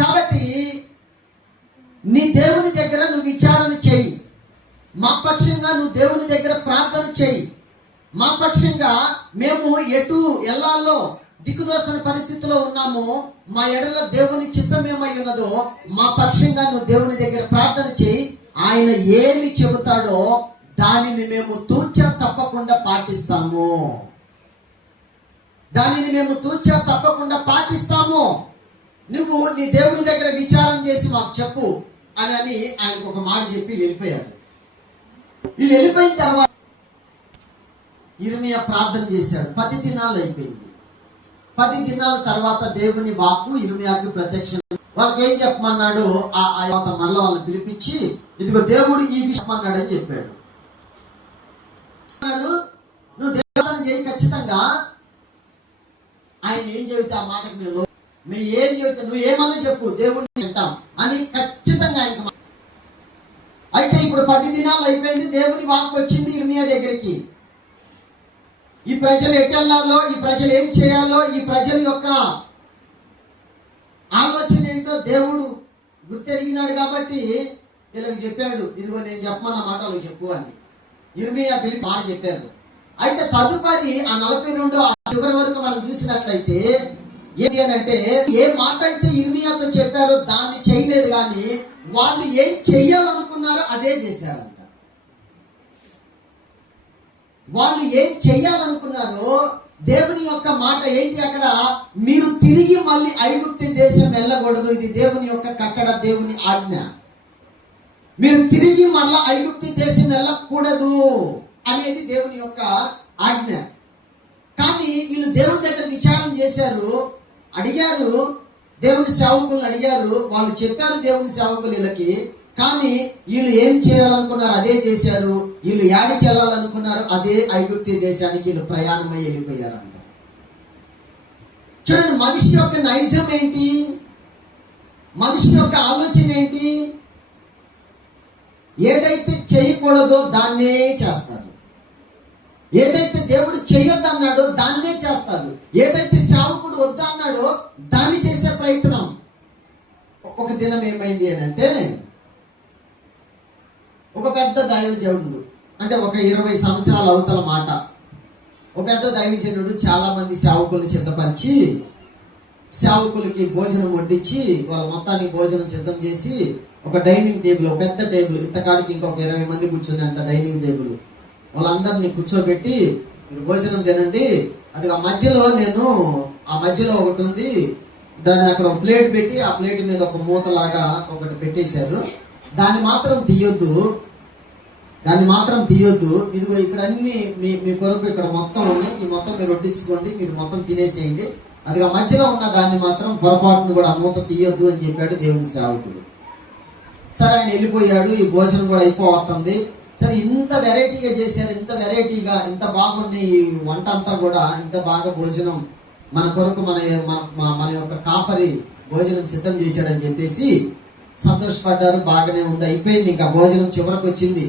కాబట్టి నీ దేవుని దగ్గర నువ్వు విచారణ చేయి, మా పక్షంగా నువ్వు దేవుని దగ్గర ప్రార్థన చేయి. మా పక్షంగా మేము ఎటు ఎల్లాలో దిక్కుదోసని పరిస్థితిలో ఉన్నాము, మా ఎడల దేవుని చిత్తం ఏమై ఉన్నదో మా పక్షంగా నువ్వు దేవుని దగ్గర ప్రార్థన చేయి. ఆయన ఏమి చెబుతాడో దానిని మేము తూచా తప్పకుండా పాటిస్తాము, దానిని మేము తూచా తప్పకుండా పాటిస్తాము. నువ్వు నీ దేవుని దగ్గర విచారం చేసి మాకు చెప్పు అని ఆయనకు ఒక మాట చెప్పి వెళ్ళిపోయారు. వీళ్ళు వెళ్ళిపోయిన తర్వాత ఇర్మియా ప్రార్థన చేశాడు. 10 దినాలు అయిపోయింది. 10 దినాల తర్వాత దేవుని వాక్కు ఇర్మియాకు ప్రత్యక్షం. వాళ్ళకి ఏం చెప్పమన్నాడు? మళ్ళీ వాళ్ళని పిలిపించి ఇదిగో దేవుడు ఈ విషయం చెప్పమన్నాడు అని చెప్పాడు. నువ్వు దేవుని చేయి, ఖచ్చితంగా ఆయన ఏం చెబితే ఆ మాటకి మేము ఏం చెబితే నువ్వు ఏమన్నా చెప్పు, దేవుడిని వింటాం అని ఖచ్చితంగా ఆయనకు. అయితే ఇప్పుడు 10 దినాలు అయిపోయింది. దేవుని వాక్కు వచ్చింది ఇర్మియా దగ్గరికి. ఈ ప్రజలు ఎటెళ్లాలో, ఈ ప్రజలు ఏం చేయాలో, ఈ ప్రజల యొక్క ఆలోచన ఏంటో దేవుడు గుర్తెరిగినాడు. కాబట్టి వీళ్ళకి చెప్పాడు, ఇదిగో నేను చెప్పమన్న మాట వాళ్ళకి చెప్పు అని ఇర్మియా పిలిపి మాట చెప్పారు. అయితే తదుపరి ఆ 42 చివరి వరకు మనం చూసినట్లయితే ఏంటి అని అంటే, ఏ మాట అయితే ఇర్మియాతో చెప్పారో దాన్ని చేయలేదు, కానీ వాళ్ళు ఏం చెయ్యాలనుకున్నారో అదే చేశారంట. వాళ్ళు ఏం చెయ్యాలనుకున్నారో దేవుని యొక్క మాట ఏంటి అక్కడ, మీరు తిరిగి మళ్ళీ ఐగుప్తు దేశం వెళ్ళకూడదు, ఇది దేవుని యొక్క కట్టడ, దేవుని ఆజ్ఞ. మీరు తిరిగి మళ్ళా ఐగుప్తు దేశం వెళ్ళకూడదు అనేది దేవుని యొక్క ఆజ్ఞ. కానీ వీళ్ళు దేవుని దగ్గర విచారం చేశారు, అడిగారు, దేవుని సేవకులను అడిగారు, వాళ్ళు చెప్పారు దేవుని సేవకులు వీళ్ళకి. కానీ వీళ్ళు ఏం చేయాలనుకున్నారు అదే చేశారు. వీళ్ళు యాడికి వెళ్ళాలనుకున్నారు అదే ఐగుప్తు దేశానికి వీళ్ళు ప్రయాణమై వెళ్ళిపోయారంట. చూడండి, మనిషి యొక్క నైజం ఏంటి, మనిషి యొక్క ఆలోచన ఏంటి? ఏదైతే చేయకూడదో దాన్నే చేస్తారు, ఏదైతే దేవుడు చేయొద్దన్నాడో దాన్నే చేస్తారు, ఏదైతే సేవకుడు వద్దన్నాడో దాన్ని చేసే ప్రయత్నం. ఒక దినం ఏమైంది అని అంటే, ఒక పెద్ద దైవజనుడు, అంటే ఒక 20 సంవత్సరాల అవతల మాట, ఒక పెద్ద దైవజనుడు చాలా మంది సేవకుల్ని సిద్ధపరిచి సేవకులకి భోజనం వడ్డించి వాళ్ళ మొత్తానికి భోజనం సిద్ధం చేసి ఒక డైనింగ్ టేబుల్, ఒక పెద్ద టేబుల్, ఇంతకాడికి ఇంకొక 20 మంది కూర్చునే అంత డైనింగ్ టేబుల్, వాళ్ళందరినీ కూర్చోబెట్టి మీరు భోజనం తినండి. అది ఆ మధ్యలో ఒకటి ఉంది, దాన్ని అక్కడ ఒక ప్లేట్ పెట్టి ఆ ప్లేట్ మీద ఒక మూతలాగా ఒకటి పెట్టేశారు. దాన్ని మాత్రం తీయొద్దు. ఇదిగో ఇక్కడ అన్ని మీ కొరకు ఇక్కడ మొత్తం ఉన్నాయి, ఈ మొత్తం మీరు వడ్డించుకోండి, మీరు మొత్తం తినేసేయండి. అది ఆ మధ్యలో ఉన్న దాన్ని మాత్రం పొరపాటును కూడా ఆ మూత తీయొద్దు అని చెప్పాడు దేవుని సేవకుడు. సరే, ఆయన వెళ్ళిపోయాడు. ఈ భోజనం కూడా అయిపోతుంది. సరే, ఇంత వెరైటీగా చేశారు, ఇంత వెరైటీగా, ఇంత బాగుంది ఈ వంట అంతా కూడా, ఇంత బాగా భోజనం మన కొరకు మన యొక్క కాపరి భోజనం సిద్ధం చేశాడని చెప్పేసి సంతోషపడ్డారు. బాగానే ఉంది, అయిపోయింది. ఇంకా భోజనం చివరికి వచ్చింది.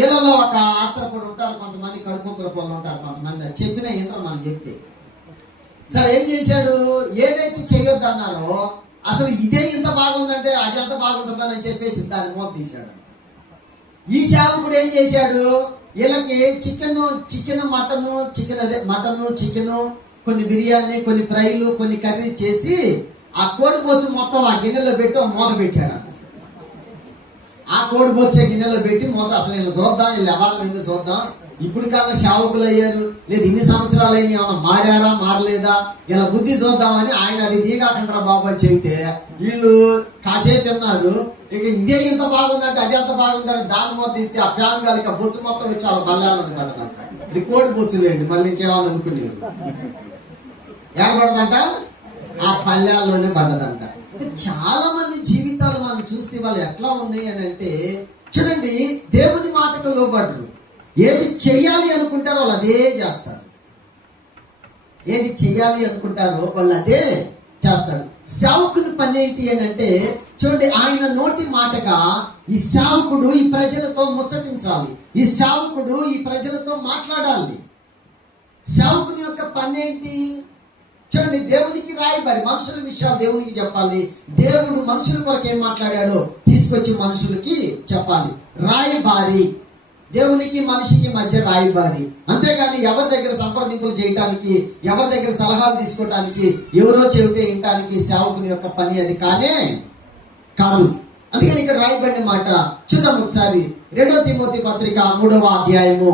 ఈలలో ఒక ఆత్రపడి ఉంటారు, కొంతమంది కడుపుంపుల పొలం ఉంటారు, కొంతమంది చెప్పిన ఏంటో మనం చెప్తే. సరే, ఏం చేశాడు? ఏదైతే చేయొద్దు అన్నారో అసలు ఇదే ఇంత బాగుందంటే అది ఎంత బాగుంటుందని చెప్పేసి దాన్ని మూత తీశాడు. ఈ సేవకుడు ఏం చేశాడు? వీళ్ళకి మటను చికెను, కొన్ని బిర్యానీ, కొన్ని ఫ్రైలు, కొన్ని కర్రీ చేసి ఆ కోడి బొచ్చు మొత్తం ఆ గిన్నెలో పెట్టి మూత పెట్టాడు. ఆ కోడి బొచ్చే గిన్నెలో పెట్టి మూత, అసలు వీళ్ళు చూద్దాం, వీళ్ళు ఎవరు చూద్దాం, ఇప్పుడు కన్నా సేవకులు అయ్యారు, లేదు ఇన్ని సంవత్సరాలు అయినా ఏమన్నా మారారా మారలేదా, ఇలా బుద్ధి చూద్దామని ఆయన అది దిగాకంటారా బాబు అని చెబితే వీళ్ళు కాసేపు తిన్నారు. ఇక ఇదే ఇంత బాగుందంటే అది ఎంత బాగుందని దాని మొత్తం ఇస్తే ఆ ఫ్యాన్ గాలికి ఆ బొచ్చు మొత్తం వచ్చి వాళ్ళ బల్లాలని పడదంట. ఇది కోడి బొచ్చులేండి, మళ్ళీ ఇంకేమని అనుకునేది ఏడపడదంట, ఆ పల్లెల్లోనే పడ్డదంట. చాలా మంది జీవితాలు మనం చూస్తే వాళ్ళు ఎట్లా ఉన్నాయి అని అంటే, చూడండి, దేవుని మాటకు లోబడరు. ఏది చెయ్యాలి అనుకుంటారో వాళ్ళు అదే చేస్తారు, ఏది చెయ్యాలి అనుకుంటారో వాళ్ళు అదే చేస్తారు. సేవకుని పని ఏంటి అని అంటే, చూడండి, ఆయన నోటి మాటగా ఈ సేవకుడు ఈ ప్రజలతో ముచ్చటించాలి, ఈ సేవకుడు ఈ ప్రజలతో మాట్లాడాలి. సేవకుని యొక్క పని ఏంటి? చూడండి, దేవునికి రాయబారి, మనుషుల విషయాలు దేవునికి చెప్పాలి. దేవుడు మనుషుల కొరకు ఏం మాట్లాడాడో తీసుకొచ్చి మనుషులకి చెప్పాలి. రాయబారి, దేవునికి మనిషికి మధ్య రాయబారి. అంతేగాని ఎవరి దగ్గర సంప్రదింపులు చేయటానికి, ఎవరి దగ్గర సలహాలు తీసుకోవటానికి, ఎవరో చెబితే వినటానికి సేవకుని యొక్క పని అది కానే కాదు. అందుకని ఇక్కడ రాయబడిన మాట చూద్దాం ఒకసారి. 2 తిమోతి పత్రిక 3వ అధ్యాయము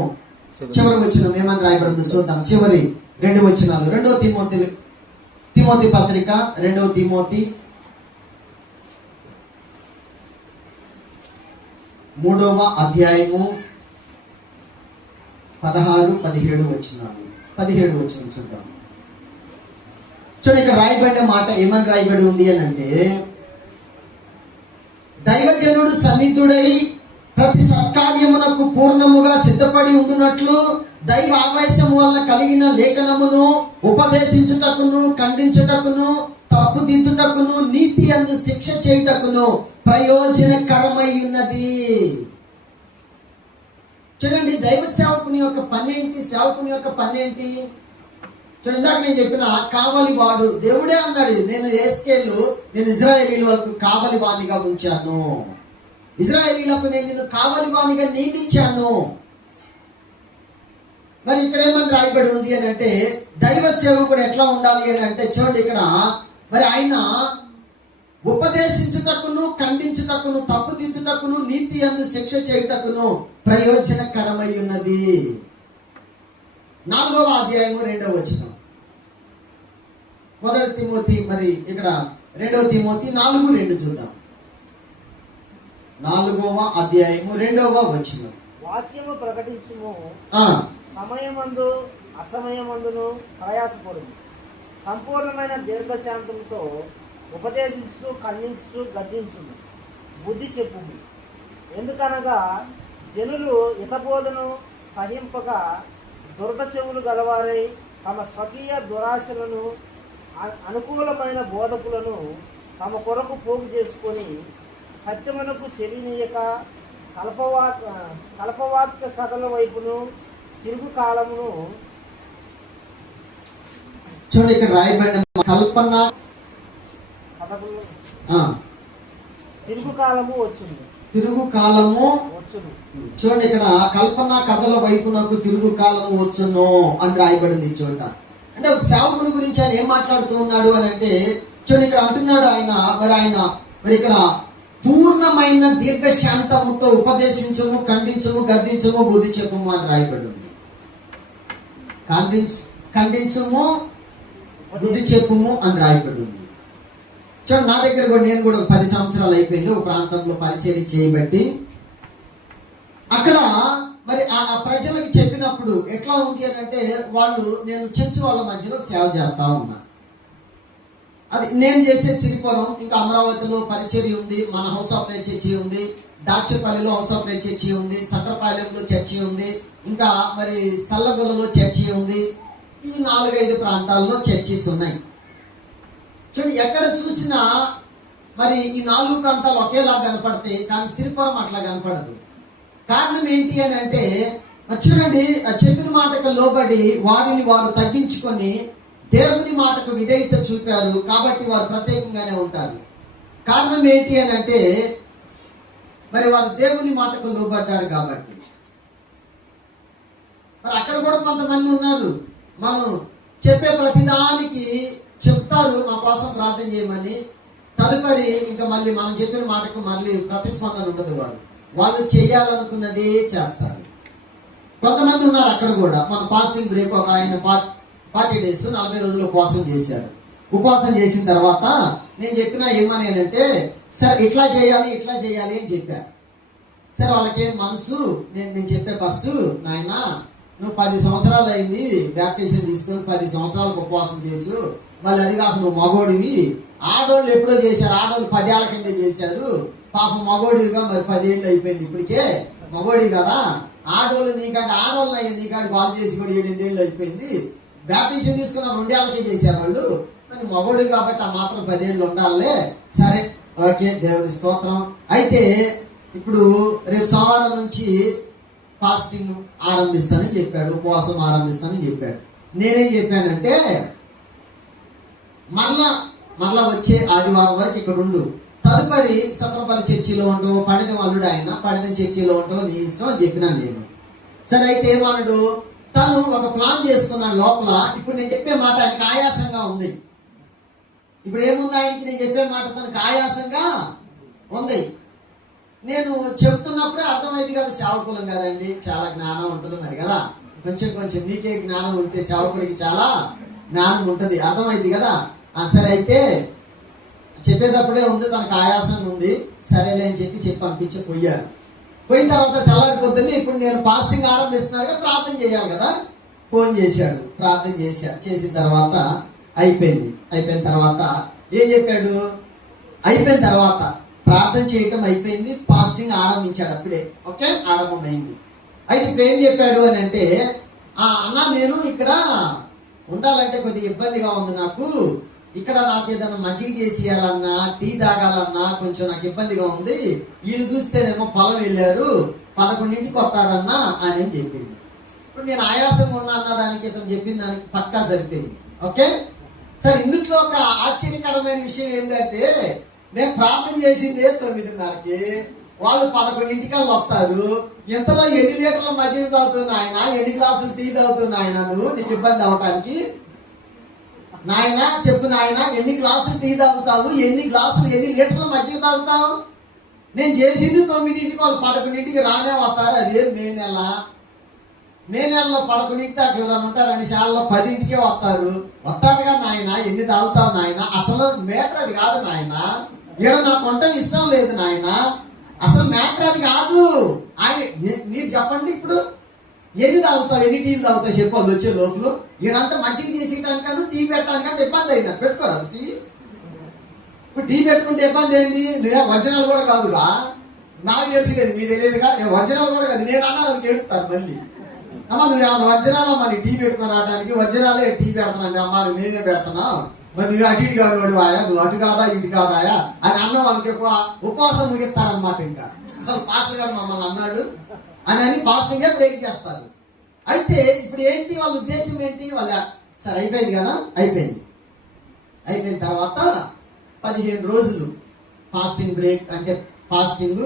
చివరి వచనం ఏమని రాయబడిందో చూద్దాం. చివరి 2 వచనాలు. 2 తిమోతి పత్రిక 2 తిమోతి 3వ అధ్యాయము 16, 17 వచనాలు. 17 వచనం చూద్దాం. చూడండి, ఇక్కడ రాయబడిన మాట ఏమని రాయబడి ఉంది అని అంటే, దైవజనుడు సన్నిధుడై ప్రతి సత్కార్యమునకు పూర్ణముగా సిద్ధపడి ఉండునట్లు దైవ ఆవేశము వల్ల కలిగిన లేఖనమును ఉపదేశించుటకును, ఖండించుటకును, తప్పుదిద్దుటకును, నీతి అందు శిక్ష చేయుటకును ప్రయోజనకరమై ఉన్నది. చూడండి, దైవ సేవకుని యొక్క పని ఏంటి? సేవకుని యొక్క పని ఏంటి? చూడండి, ఇందాక నేను చెప్పిన కావలి వాడు, దేవుడే అన్నాడు, నేను ఇజ్రాయేలీలకు కావలి వాణిగా ఉంచాను, ఇజ్రాయేలీలకు నేను నిన్ను కావలి వాణిగా నియమించాను. మరి ఇక్కడ ఏమని రాయబడి ఉంది అని అంటే, దైవ సేవకుడు ఎట్లా ఉండాలి అని అంటే, చూడండి ఇక్కడ మరి ఆయన ఉపదేశించుటకును, ఖండించుటకును, తప్పుదిద్దుటకును, నీతి అందు శిక్ష చేయుటకును ప్రయోజనకరమై ఉన్నది. 4వ అధ్యాయము 2వ వచనం. 1 తిమోతి, మరి ఇక్కడ 2 తిమోతి 4:2 చూద్దాం. 4వ అధ్యాయము 2వ వచనం. వాక్యము ప్రకటించుము, సమయమందు అసమయమందును ప్రయాసపడుము, సంపూర్ణమైన దీర్ఘశాంతంతో ఉపదేశించు, ఖండించు, గద్దించుము, బుద్ధి చెప్పుము. ఎందుకనగా జనులు హితబోధను సహింపక దురద చెవులు గలవారై తమ స్వకీయ దురాశలను, అనుకూలమైన బోధకులను తమ కొరకు పోగు చేసుకొని సత్యమునకు చెలినీయక కల్పవాక్య కథల వైపును తిరుగు కాలమును. చూడండి, ఇక్కడ రాయబడిన కల్పన తిరుగు కాలము వచ్చును, తిరుగు కాలము వచ్చును. చూడండి, ఇక్కడ కల్పన కథల వైపునకు తిరుగు కాలము వచ్చును అని రాయబడింది. చూడ అంటే ఒక సేవకుని గురించి ఆయన ఏం మాట్లాడుతూ ఉన్నాడు అని అంటే, చూడండి ఇక్కడ అంటున్నాడు ఆయన మరి ఇక్కడ పూర్ణమైన దీర్ఘశాంతముతో ఉపదేశించము, ఖండించము, గద్దించము, బుద్ధి చెప్పుము అని రాయబడి ఉంది. ఖండించము, బుద్ధి చెప్పుము అని రాయబడి ఉంది. చూడండి, నా దగ్గర కూడా నేను కూడా 10 సంవత్సరాలు అయిపోయింది ఒక ప్రాంతంలో పరిచయం చేయబట్టి. అక్కడ మరి ఆ ప్రజలకు చెప్పినప్పుడు ఎట్లా ఉంది అని అంటే, నేను చెంచు వాళ్ళ మధ్యలో సేవ చేస్తా ఉన్నా. అది నేను చేసే సిరిపురం, ఇంకా అమరావతిలో పరిచర్య ఉంది, మన హౌస్ ఆఫ్ ప్రేయర్ చర్చి ఉంది, దాక్షపల్లిలో హౌస్ ఆఫ్ ప్రేయర్ చర్చి ఉంది, సట్రపాలెంలో చర్చి ఉంది, ఇంకా మరి సల్లగొలలో చర్చి ఉంది. ఈ 4-5 ప్రాంతాల్లో చర్చిస్ ఉన్నాయి. చూడండి, ఎక్కడ చూసినా మరి ఈ 4 ప్రాంతాలు ఒకేలా కనపడతాయి, కానీ సిరిపురం అట్లా కనపడదు. కారణం ఏంటి అని అంటే, చూడండి, చెప్పిన మాటకు లోబడి వారిని వారు తగ్గించుకొని దేవుని మాటకు విధేయత చూపారు కాబట్టి వారు ప్రత్యేకంగానే ఉంటారు. కారణం ఏంటి అని అంటే, మరి వారు దేవుని మాటకు లోబడ్డారు కాబట్టి. మరి అక్కడ కూడా కొంతమంది ఉన్నారు, మనం చెప్పే ప్రతిదానికి చెప్తారు మా కోసం ప్రార్థన చేయమని, తదుపరి ఇంకా మళ్ళీ మనం చెప్పిన మాటకు మళ్ళీ ప్రతిస్పందన ఉండదు. వాళ్ళు చేయాలనుకున్నదే చేస్తారు. కొంతమంది ఉన్నారు అక్కడ కూడా. మన ఫాస్టింగ్ బ్రేక్ ఒక ఆయన 40 days 40 రోజులు ఉపవాసం చేశాడు. ఉపవాసం చేసిన తర్వాత నేను చెప్పినా ఏమని అంటే, సార్ ఇట్లా చేయాలి అని చెప్పా. సరే వాళ్ళకేం మనసు, నేను చెప్పే ఫస్ట్, నాయన నువ్వు 10 సంవత్సరాలు అయింది బ్యాప్టిజం తీసుకొని 10 సంవత్సరాలకు ఉపవాసం చేసు, మళ్ళీ అది కాక నువ్వు మగోడివి. ఆడోళ్ళు ఎప్పుడో చేశారు, ఆడోళ్ళు 10 ఏళ్ల కింద చేశారు. పాపం మగోడివిగా మరి 10 ఏళ్ళు అయిపోయింది, ఇప్పటికే మగోడివి కదా. ఆడోళ్ళు నీకంటే వాళ్ళు చేసి కూడా 7-8 ఏళ్ళు అయిపోయింది. బ్యాప్టిజం తీసుకున్న 2 ఏళ్ళకే చేశారు వాళ్ళు. మరి మగోడివి కాబట్టి ఆ మాత్రం 10 ఏళ్ళు ఉండాలే. సరే, ఓకే, దేవుని స్తోత్రం. అయితే ఇప్పుడు రేపు సోమవారం నుంచి ఫాస్టింగ్ ఆరంభిస్తానని చెప్పాడు, ఉపవాసం ఆరంభిస్తానని చెప్పాడు. నేనేం చెప్పానంటే, మళ్ళా వచ్చే ఆదివారం వరకు ఇక్కడ ఉండు. తదుపరి సత్రపల్లి చర్చిలో ఉంటూ పడిదం అల్లుడు ఆయన, పడిదం చర్చిలో ఉంటూ నీ ఇష్టం అని చెప్పినాను నేను. సరే అయితే ఏమన్నాడు, తను ఒక ప్లాన్ చేసుకున్నాడు లోపల. ఇప్పుడు నేను చెప్పే మాట ఆయనకు ఆయాసంగా ఉంది. ఇప్పుడు ఏముంది ఆయనకి నేను చెప్పే మాట తనకు ఆయాసంగా ఉంది. నేను చెప్తున్నప్పుడే అర్థమైంది కదా, సేవకులం కదండి, చాలా జ్ఞానం ఉంటుంది మరి కదా, కొంచెం మీకే జ్ఞానం ఉంటే సేవకుడికి చాలా జ్ఞానం ఉంటుంది, అర్థమైంది కదా. సరే అయితే చెప్పేటప్పుడే ఉంది తనకు ఆయాసం ఉంది, సరేలే అని చెప్పి పంపించి పోయారు. పోయిన తర్వాత తెల్లారి పొద్దున్నే ఇప్పుడు నేను ఫాస్టింగ్ ఆరంభిస్తున్నారుగా, ప్రార్థన చేయాలి కదా, ఫోన్ చేశాడు. ప్రార్థన చేసిన తర్వాత అయిపోయిన తర్వాత ఏం చెప్పాడు, అయిపోయిన తర్వాత ప్రార్థన చేయటం అయిపోయింది, ఫాస్టింగ్ ఆరంభించాడు అప్పుడే. ఓకే, ఆరంభమైంది. అయితే ఇప్పుడు ఏం చెప్పాడు అని అంటే, అన్న నేను ఇక్కడ ఉండాలంటే కొద్దిగా ఇబ్బందిగా ఉంది నాకు, ఇక్కడ నాకు ఏదైనా మజ్జిగ చేసి ఇవ్వాలన్నా టీ తాగాలన్నా కొంచెం నాకు ఇబ్బందిగా ఉంది, వీళ్ళు చూస్తేనేమో పొలం వెళ్ళారు 11ంటికి వస్తారన్నా అని చెప్పింది. ఇప్పుడు నేను ఆయాసంగా ఉన్నా అన్న దానికి ఇతను చెప్పిన దానికి పక్కా సరిపోయింది. ఓకే, సరే ఇందులో ఒక ఆశ్చర్యకరమైన విషయం ఏంటంటే, నేను ప్రార్థన చేసింది 9:30కి, వాళ్ళు 11ంటికి వస్తారు. ఇంతలో ఎన్ని లీటర్ల మజ్జిగ తాగుతున్నా ఆయన, ఎన్ని గ్లాసులు టీ తాగుతున్నా ఆయన, నువ్వు నీకు ఇబ్బంది అవటానికి నాయన చెప్పు నాయన, ఎన్ని గ్లాసులు టీ తాగుతావు, ఎన్ని లీటర్ల మజ్జిగ తాగుతావు? నేను చేసింది 9ంటికి, వాళ్ళు 11ంటికి రానే వస్తారు. అదే మే నెలలో 11ంటికి దాకా ఎవరైనా ఉంటారని శాలలో 10ంటికే వస్తారుగా నాయన, ఎన్ని తాగుతావు నాయన? అసలు మేటర్ అది కాదు నాయన, ఇక్కడ నాకు వంట ఇష్టం లేదు నాయన, అసలు మ్యాటర్ అది కాదు. ఆయన మీరు చెప్పండి, ఇప్పుడు ఎన్ని తాగుతావు, ఎన్ని టీలు తాగుతావు చెప్పు వాళ్ళు వచ్చే లోపల. ఈడంటే మంచిగా చేసేటానికన్నా టీ పెట్టడానికంటే ఇబ్బంది అయింది, పెట్టుకోరాదు టీ. ఇప్పుడు టీ పెట్టుకుంటే ఇబ్బంది అయింది, నువ్వే ఒరిజినల్ కూడా కాదుగా, నాకు తెలిసిలేదు మీకు తెలియదుగా, నేను ఒరిజినల్ కూడా కాదు, నేను అన్నా కేడుతాను మళ్ళీ, అమ్మ నువ్వు ఏమన్నా ఒరిజినల్ మరి టీ పెట్టుకుని రావడానికి, ఒరిజినలే టీ పెడుతున్నాను అమ్మ, నేనే పెడుతున్నావు, మరి నువ్వు అటు ఇటు కాదు వాడివాయా, నువ్వు అటు కాదా ఇటు కాదాయా అని అన్న వాళ్ళకి ఎక్కువ ఉపవాసం ముగిస్తారనమాట. ఇంకా అసలు పాస్టర్ గారు మమ్మల్ని అన్నాడు అని ఫాస్టింగే బ్రేక్ చేస్తారు. అయితే ఇప్పుడు ఏంటి వాళ్ళ ఉద్దేశం ఏంటి, సరే అయిపోయింది కదా, అయిపోయిన తర్వాత 15 రోజులు ఫాస్టింగ్ బ్రేక్ అంటే ఫాస్టింగ్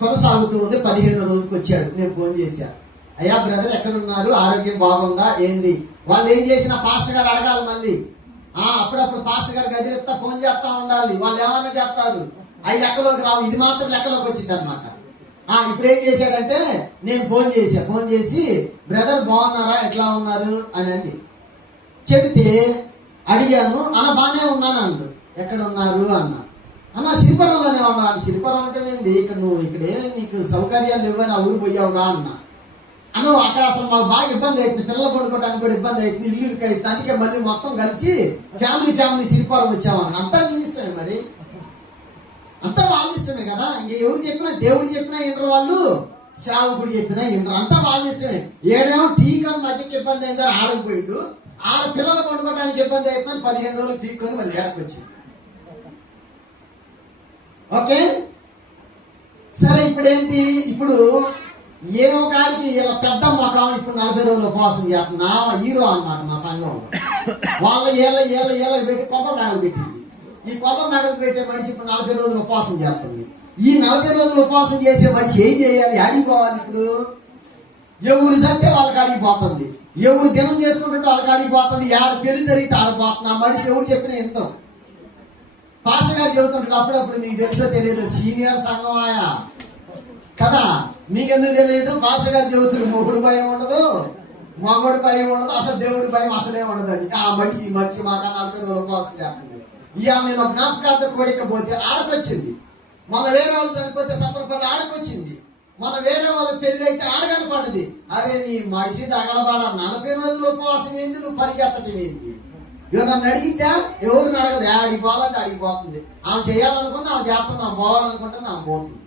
కొనసాగుతూ ఉంది. 15వ రోజుకి వచ్చాడు. నేను ఫోన్ చేశాను, అయ్యా బ్రదర్ ఎక్కడున్నారు, ఆరోగ్యం బాగుందా ఏంది? వాళ్ళు ఏం చేసినా పాస్టర్ గారు అడగాలి మళ్ళీ. అప్పుడప్పుడు పాస్టర్ గారు గదిలెత్తా ఫోన్ చేస్తా ఉండాలి, వాళ్ళు ఏమన్నా చేస్తారు, అవి లెక్కలోకి రావు, ఇది మాత్రం లెక్కలోకి వచ్చింది అనమాట. ఇప్పుడు ఏం చేశాడంటే, నేను ఫోన్ చేసి బ్రదర్ బాగున్నారా, ఎట్లా ఉన్నారు అని చెబితే అడిగాను. బాగానే ఉన్నాను అన్నాడు. ఎక్కడ ఉన్నారు అన్న సిరిపురంలోనే ఉన్నాను. సిరిపురం అంటే ఏంది, ఇక్కడ నువ్వు ఇక్కడే నీకు సౌకర్యాలు లేవని ఆ ఊరు పోయావుగా అన్నా. అక్కడ అసలు మాకు బాగా ఇబ్బంది అవుతుంది, పిల్లలు పడుకోవడానికి కూడా ఇబ్బంది అవుతుంది, ఇల్లు అవుతుంది, అందుకే మళ్ళీ మొత్తం కలిసి ఫ్యామిలీ సిరిపురం వచ్చామని. అంతా మీ ఇష్టమే, మరి అంతా వాళ్ళ ఇష్టమే కదా. ఇంక ఎవరు చెప్పినా, దేవుడు చెప్పినా ఇంటర్, వాళ్ళు సేవకుడు చెప్పినా ఇంటర్, అంతా వాళ్ళ ఇష్టమే. ఏడేమో టీకా మధ్యకి ఇబ్బంది అయిందో ఆడకపోయిండు, ఆడ పిల్లలు పడుకోవడానికి ఇబ్బంది అవుతుందని 15 రోజులు పీక్కొని మళ్ళీ ఏడకు వచ్చింది. ఓకే, సరే ఇప్పుడేంటి, ఇప్పుడు ఏమో కాడికి ఇలా పెద్ద మొఖం ఇప్పుడు 40 రోజులు ఉపవాసం చేస్తున్నా హీరో అన్నమాట మా సంఘం. వాళ్ళ ఏళ్ళ పెట్టి కొబ్బరి దాగలు పెట్టింది. ఈ కొబ్బరి దాగలు పెట్టే మనిషి ఇప్పుడు 40 రోజులు ఉపవాసం చేస్తుంది. ఈ 40 రోజులు ఉపవాసం చేసే మనిషి ఏం చేయాలి, అడిగిపోవాలి. ఇప్పుడు ఎవరు సత్తే వాళ్ళకి అడిగిపోతుంది, ఎవరు దినం చేసుకుంటుంటే వాళ్ళకి అడిగిపోతుంది, ఆడ పెళ్లి జరిగితే ఆడిపోతుంది. ఆ మనిషి ఎవరు చెప్పినా ఎంతో పాస్టర్ గారు చెబుతుంటాడు అప్పుడప్పుడు, మీకు తెలుసో తెలియదు, సీనియర్ సంఘం ఆయా కదా, మీకెందుకు తెలియదు, పాస్టర్ గారు చెబుతున్నారు మొగుడు భయం ఉండదు, మగోడు భయం ఉండదు, అసలు దేవుడి భయం అసలే ఉండదు అని. ఆ మనిషి మాకు 40 రోజులు ఉపవాసం చేస్తుంది. నేను జ్ఞాపకార్థ కోడికపోతే ఆడకొచ్చింది, మన వేరే వాళ్ళు చనిపోతే సత్రపల్లి ఆడకొచ్చింది, మన వేరే వాళ్ళ పెళ్లి అయితే ఆడకనపడ్డది. అరే నీ మనిషి తగలబాడ 40 రోజులు ఉపవాసం ఏంది, నువ్వు పరిగెత్తటం ఏంది? ఇక నన్ను అడిగితే ఎవరిని అడగదు, అడిగిపోవాలంటే అడిగిపోతుంది. ఆమె చేయాలనుకుంటే ఆమె చేస్తుంది, ఆమె పోవాలనుకుంటుంది ఆమె పోతుంది.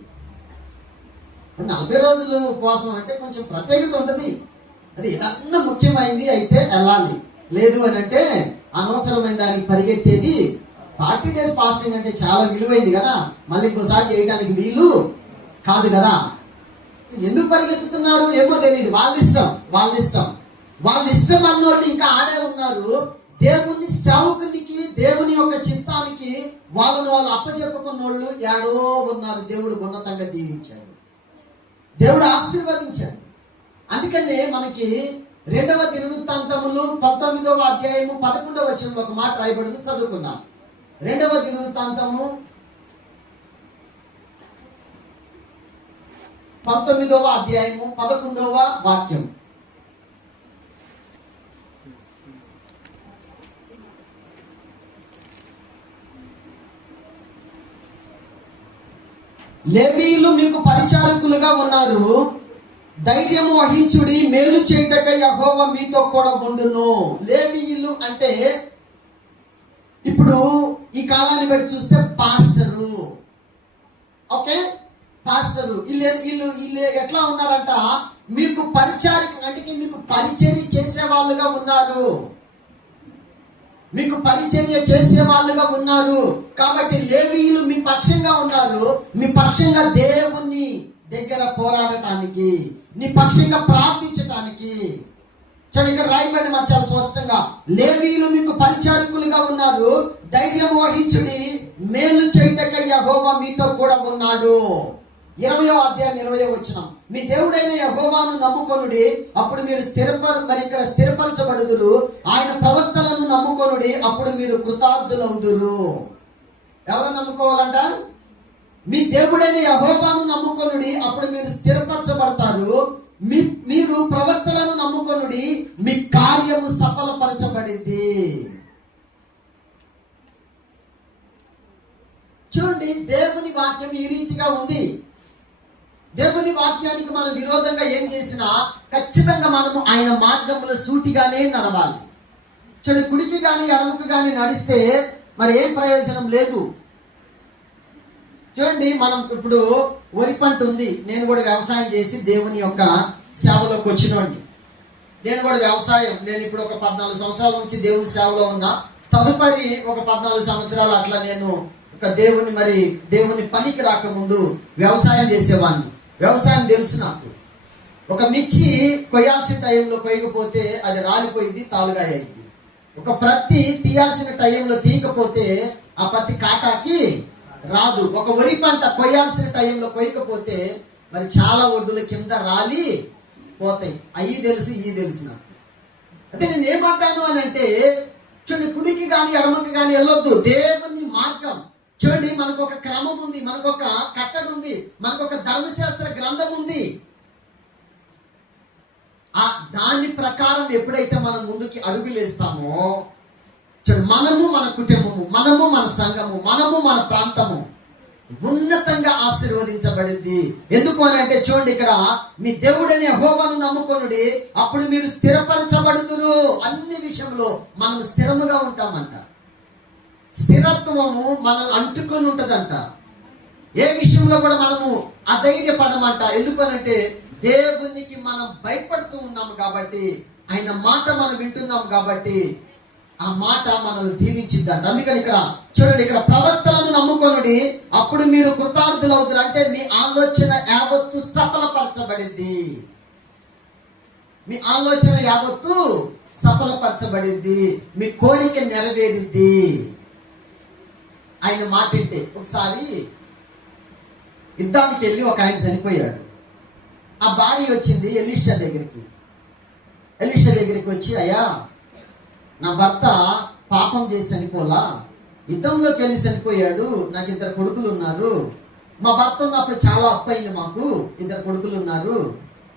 40 రోజులు ఉపవాసం అంటే కొంచెం ప్రత్యేకత ఉంటుంది. అది ఏదన్నా ముఖ్యమైంది అయితే వెళ్ళాలి, లేదు అని అంటే అనవసరమైన దానికి పరిగెత్తేది. 40 days ఫాస్టింగ్ అంటే చాలా విలువైంది కదా, మళ్ళీ ఇంకోసారి చేయడానికి వీలు కాదు కదా. ఎందుకు పరిగెత్తుతున్నారు ఏమో తెలియదు, వాళ్ళ ఇష్టం అన్నోళ్ళు ఇంకా ఆడే ఉన్నారు. దేవుని సేవకునికి, దేవుని యొక్క చిత్తానికి వాళ్ళను వాళ్ళు అప్పచెప్పుకున్నోళ్ళు ఏడో ఉన్నారు. దేవుడు ఉన్నతంగా దీవించాడు, దేవుడు ఆశీర్వదించాడు. అందుకనే మనకి 2వ దినవృత్తాంతములు 19వ అధ్యాయము 11వ వచనంలో ఒక మాట రాయబడింది, చదువుకుందాం. 2వ దినవృత్తాంతము 19వ అధ్యాయము 11వ వాక్యం. లేవీయులు మీకు పరిచారకులుగా ఉన్నారు, ధైర్యము వహించుడి, మేలు చేయుటకై యెహోవా మీతో కూడా ఉండును. లేవీయులు అంటే ఇప్పుడు ఈ కాలాన్ని బట్టి చూస్తే పాస్టరు, ఓకే, పాస్టరు. వీళ్ళు ఎట్లా ఉన్నారంట, మీకు పరిచారక అంటే మీకు పరిచర్య చేసే వాళ్ళుగా ఉన్నారు, మీకు పరిచర్య చేసే వాళ్ళుగా ఉన్నారు. కాబట్టి లేవీయులు మీ పక్షంగా ఉన్నారు, మీ పక్షంగా దేవుని దగ్గర పోరాడటానికి, నీ పక్షంగా ప్రార్థించటానికి. చూడండి, ఇక్కడ రాయబడి మరి చాలా స్పష్టంగా, లేవీయులు మీకు పరిచారకులుగా ఉన్నారు, ధైర్యం వహించుడి, మేలు చేయుటకై యెహోవా మీతో కూడా ఉన్నాడు. 20వ అధ్యాయం 20వ వచనం, మీ దేవుడైన యెహోవాను నమ్ముకొనుడి, అప్పుడు మీరు స్థిరపరచబడుదురు, ఆయన ప్రవక్తలను నమ్ముకొనుడి, అప్పుడు మీరు కృతార్థులవుదురు. ఎవరు నమ్ముకోవాలంట? మీ దేవుడైన యెహోవాను నమ్ముకొనుడి, అప్పుడు మీరు స్థిరపరచబడతారు. మీరు ప్రవక్తలను నమ్ముకొనుడి, మీ కార్యము సఫలపరచబడింది. చూడండి, దేవుని వాక్యం ఈ రీతిగా ఉంది. దేవుని వాక్యానికి మనం విరోధంగా ఏం చేసినా ఖచ్చితంగా మనము ఆయన మార్గంలో సూటిగానే నడవాలి. చూడండి, కుడికి కానీ ఎడమకు కానీ నడిస్తే మరి ఏం ప్రయోజనం లేదు. చూడండి, మనం ఇప్పుడు వరి పంట ఉంది, నేను కూడా వ్యవసాయం చేసి దేవుని యొక్క సేవలోకి వచ్చినోండి. నేను కూడా నేను ఇప్పుడు ఒక 14 సంవత్సరాల నుంచి దేవుని సేవలో ఉన్నా. తదుపరి ఒక 14 సంవత్సరాలు అట్లా నేను ఒక దేవుని పనికి రాకముందు వ్యవసాయం చేసేవాడిని. వ్యవసాయం తెలుసు నాకు. ఒక మిర్చి కొయ్యాల్సిన టైంలో కొయ్యకపోతే అది రాలిపోయింది, తాలుగా అయింది. ఒక ప్రత్తి తీయాల్సిన టైంలో తీయకపోతే ఆ పత్తి కాటాకి రాదు. ఒక వరి పంట కొయ్యాల్సిన టైంలో కొయ్యకపోతే మరి చాలా ఒడ్డుల కింద రాలి పోతాయి. అయ్యి తెలుసు, ఇవి తెలుసు నాకు. అయితే నేను ఏమంటాను అని అంటే, చూడండి, కుడికి కానీ ఎడమకి కానీ వెళ్ళొద్దు. దేవుని మార్గం చూడండి, మనకు ఒక క్రమం ఉంది, మనకు ఒక కట్టడి ఉంది, మనకు ఒక ధర్మశాస్త్ర గ్రంథం ఉంది. ఆ దాని ప్రకారం ఎప్పుడైతే మనం ముందుకి అడుగులేస్తామో, చూడండి, మనము మన కుటుంబము, మనము మన సంఘము, మనము మన ప్రాంతము ఉన్నతంగా ఆశీర్వదించబడింది. ఎందుకు అని అంటే, చూడండి, ఇక్కడ మీ దేవుడని యెహోవాను నమ్ముకొనుడి, అప్పుడు మీరు స్థిరపరచబడుదురు. అన్ని విషయంలో మనం స్థిరముగా ఉంటామంట. స్థిరత్వము మనల్ని అంటుకొని ఉంటదంట. ఏ విషయంలో కూడా మనము అధైర్యపడమంట. ఎందుకనంటే దేవునికి మనం భయపడుతూ ఉన్నాము కాబట్టి, ఆయన మాట మనం వింటున్నాం కాబట్టి ఆ మాట మనల్ని దీవించిందంట. అందుకని ఇక్కడ చూడండి, ఇక్కడ ప్రవక్తలను నమ్ముకొనుడి, అప్పుడు మీరు కృతార్థులు అవుతారు. అంటే మీ ఆలోచన యావత్తు సఫలపరచబడింది. మీ ఆలోచన యావత్తు సఫలపరచబడింది, మీ కోరిక నెరవేరింది. ఆయన మాట వింటే. ఒకసారి యుద్ధానికి వెళ్ళి ఒక ఆయన చనిపోయాడు. ఆ భార్య వచ్చింది ఎలీషా దగ్గరికి. ఎలీషా దగ్గరికి వచ్చి, అయ్యా, నా భర్త పాపం చేసి చనిపోలా, యుద్ధంలోకి వెళ్ళి చనిపోయాడు, నాకు 2 కొడుకులు ఉన్నారు, మా భర్త ఉన్నప్పుడు చాలా అప్పు అయింది, మాకు 2 కొడుకులు ఉన్నారు,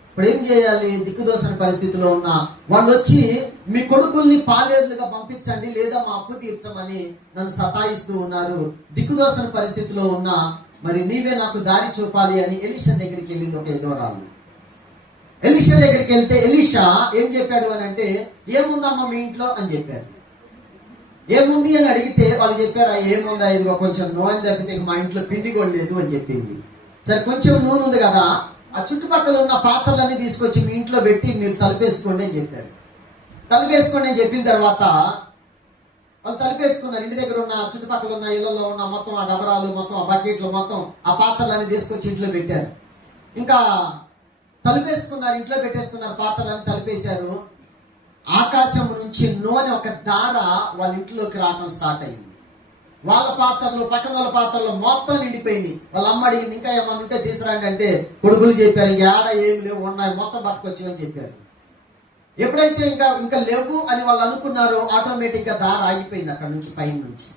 ఇప్పుడు ఏం చేయాలి? దిక్కుదోసని పరిస్థితిలో ఉన్నా. వాళ్ళు వచ్చి మీ కొడుకుల్ని పాలేరులుగా పంపించండి, లేదా మా అప్పు తీర్చమని నన్ను సతాయిస్తూ ఉన్నారు, దిక్కుదోసని పరిస్థితిలో ఉన్నా, మరి నీవే నాకు దారి చూపాలి అని ఎలీషా దగ్గరికి వెళ్ళింది ఒక విధవరాలు. ఎలీషా దగ్గరికి వెళ్తే ఎలీషా ఏం చెప్పాడు అని అంటే, ఏముందమ్మా మీ ఇంట్లో అని చెప్పారు. ఏముంది అని అడిగితే వాళ్ళు చెప్పారు, ఏముందా, ఇదిగో కొంచెం నూనె తప్పితే మా ఇంట్లో పిండి కూడా లేదు అని చెప్పింది. సరే, కొంచెం నూనె ఉంది కదా, ఆ చుట్టుపక్కల ఉన్న పాత్రలన్నీ తీసుకొచ్చి మీ ఇంట్లో పెట్టి మీరు తలుపేసుకోండి అని చెప్పారు. తలుపేసుకోండి అని చెప్పిన తర్వాత వాళ్ళు తలుపేసుకున్నారు. ఇంటి దగ్గర ఉన్న చుట్టుపక్కల ఉన్న ఇళ్లలో ఉన్న మొత్తం ఆ డబరాలు, మొత్తం ఆ బకెట్లు, మొత్తం ఆ పాత్రలన్నీ తీసుకొచ్చి ఇంట్లో పెట్టారు. ఇంకా తలుపేసుకున్నారు, ఇంట్లో పెట్టేసుకున్నారు, పాత్రలన్నీ తలుపేశారు. ఆకాశం నుంచి నూనె ఒక దార వాళ్ళ ఇంట్లోకి రావడం స్టార్ట్ అయింది. వాళ్ళ పాత్రలు, పక్కన వాళ్ళ పాత్రలు మొత్తం నిండిపోయింది. వాళ్ళ అమ్మ అడిగింది, ఇంకా ఏమన్నా ఉంటే తీసుకురండి అంటే కొడుకులు చెప్పారు, ఇంకా ఏడ ఏం లేవు, ఉన్నాయి మొత్తం పట్టుకొచ్చామని చెప్పారు. ఎప్పుడైతే ఇంకా లేవు అని వాళ్ళు అనుకున్నారో ఆటోమేటిక్ గా దారి ఆగిపోయింది అక్కడ నుంచి, పైన నుంచి.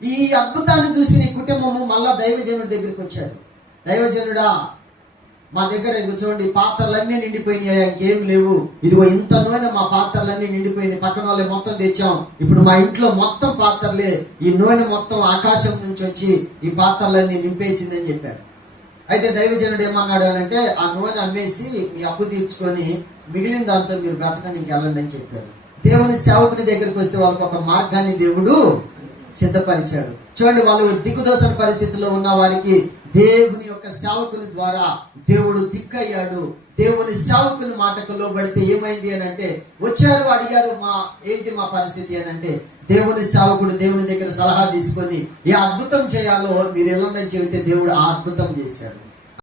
ఈ అద్భుతాన్ని చూసి నీ కుటుంబము మళ్ళా దైవజనుడి దగ్గరికి వచ్చారు. దైవజనుడా, మా దగ్గర ఇదిగో చూడండి పాత్రలన్నీ నిండిపోయినాయి, ఇంకేం లేవు, ఇదిగో ఇంత నూనె మా పాత్రలన్నీ నిండిపోయినాయి, పక్కన వాళ్ళే మొత్తం తెచ్చాం, ఇప్పుడు మా ఇంట్లో మొత్తం పాత్రలే, ఈ నూనె మొత్తం ఆకాశం నుంచి వచ్చి ఈ పాత్రలన్నీ నింపేసిందని చెప్పారు. అయితే దైవజనుడు ఏమన్నాడు అని అంటే, ఆ నూనె అమ్మేసి మీ అప్పు తీర్చుకొని మిగిలిన దాంతో మీరు బ్రతకడానికి వెళ్ళండి అని చెప్పారు. దేవుని సేవకుని దగ్గరికి వస్తే వాళ్ళకి ఒక మార్గాన్ని దేవుడు సిద్ధపరిచాడు. చూడండి, వాళ్ళు దిక్కుదోసన పరిస్థితుల్లో ఉన్న వారికి దేవుని యొక్క సేవకుని ద్వారా దేవుడు దిక్కయ్యాడు. దేవుని సేవకుని మాటకు లోబడితే ఏమైంది అని అంటే, వచ్చారు అడిగారు, ఏంటి మా పరిస్థితి అని అంటే, దేవుని సేవకుడు దేవుని దగ్గర సలహా తీసుకొని ఏ అద్భుతం చేయాలో మీరు ఎలాంటి చెబితే దేవుడు ఆ అద్భుతం చేశాడు.